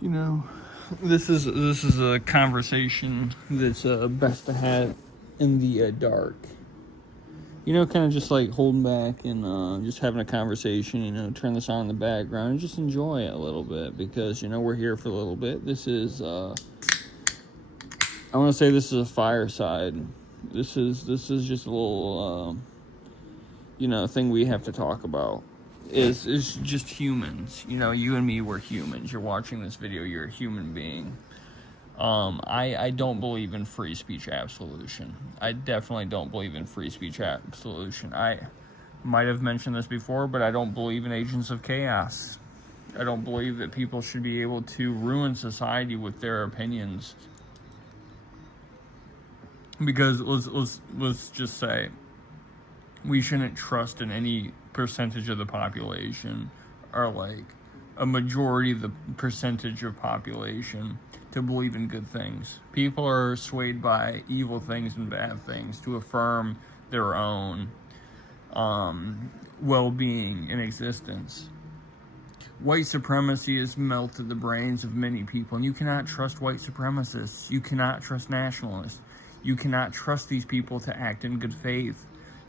You know, this is a conversation that's best to have in the dark. You know, kind of just like holding back and just having a conversation. You know, turn this on in the background and just enjoy it a little bit because we're here for a little bit. This is I want to say this is a fireside. This is just a little thing we have to talk about. Is just humans. You and me, we're humans. You're watching this video, you're a human being. I don't believe in free speech absolution. I definitely don't believe in free speech absolution. I might have mentioned this before, but I don't believe in agents of chaos. I don't believe that people should be able to ruin society with their opinions. Because let's just say we shouldn't trust in any percentage of the population, or like a majority of the percentage of population, to believe in good things. People are swayed by evil things and bad things to affirm their own well-being and existence. White supremacy has melted the brains of many people, and you cannot trust white supremacists. You cannot trust nationalists. You cannot trust these people to act in good faith,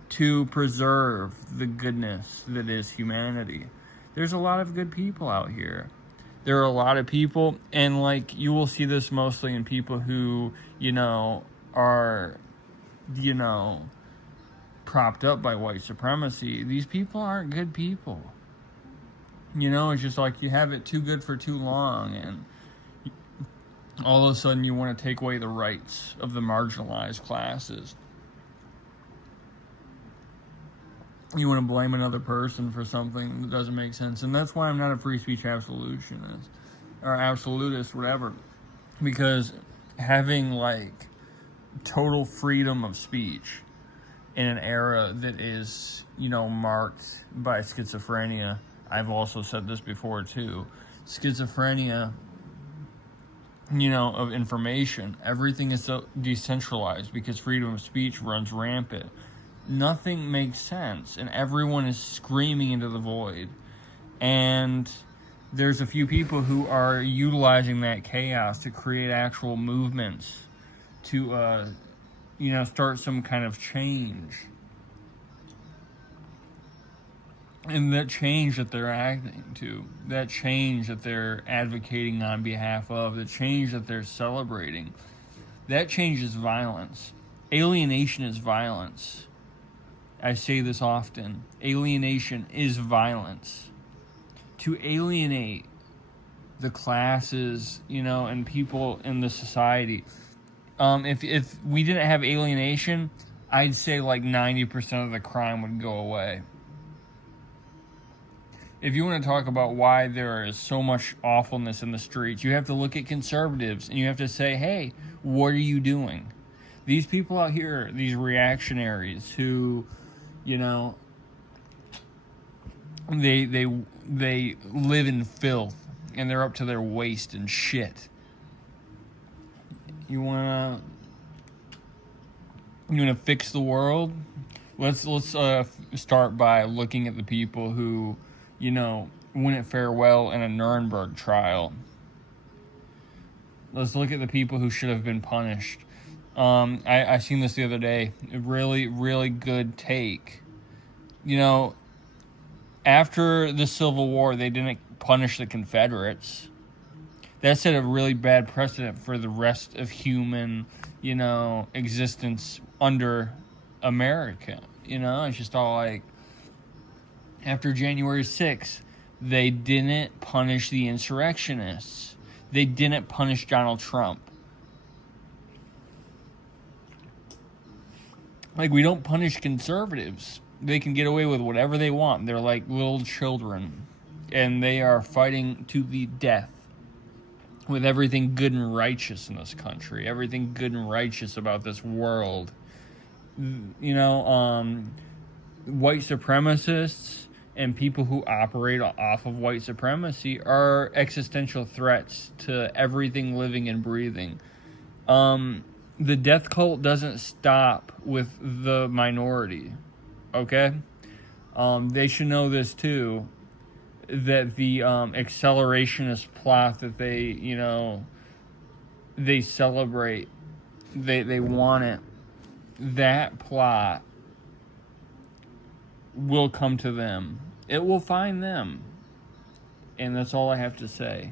to preserve the goodness that is humanity. There's a lot of good people out here. There are a lot of people, and like you will see this mostly in people who, are, propped up by white supremacy. These people aren't good people. It's just like you have it too good for too long, and all of a sudden you want to take away the rights of the marginalized classes. You want to blame another person for something that doesn't make sense. And that's why I'm not a free speech absolutionist or absolutist, whatever. Because having like total freedom of speech in an era that is, marked by schizophrenia. I've also said this before too. Schizophrenia, of information. Everything is so decentralized because freedom of speech runs rampant. Nothing makes sense, and everyone is screaming into the void. And there's a few people who are utilizing that chaos to create actual movements to, start some kind of change. And that change that they're acting to, that change that they're advocating on behalf of, the change that they're celebrating, that change is violence. Alienation is violence. I say this often. Alienation is violence. To alienate the classes, and people in the society. If we didn't have alienation, I'd say like 90% of the crime would go away. If you want to talk about why there is so much awfulness in the streets, you have to look at conservatives and you have to say, hey, what are you doing? These people out here, these reactionaries who, they live in filth and they're up to their waist in shit. You wanna fix the world? Let's start by looking at the people who, wouldn't fare well in a Nuremberg trial. Let's look at the people who should have been punished. I seen this the other day. A really, really good take. After the Civil War, they didn't punish the Confederates. That set a really bad precedent for the rest of human, existence under America. It's just all like, after January 6th, they didn't punish the insurrectionists. They didn't punish Donald Trump. Like, we don't punish conservatives. They can get away with whatever they want. They're like little children. And they are fighting to the death with everything good and righteous in this country. Everything good and righteous about this world. White supremacists and people who operate off of white supremacy are existential threats to everything living and breathing. The death cult doesn't stop with the minority, okay? They should know this too. that the accelerationist plot that they celebrate, they want it, that plot will come to them. It will find them. And that's all I have to say.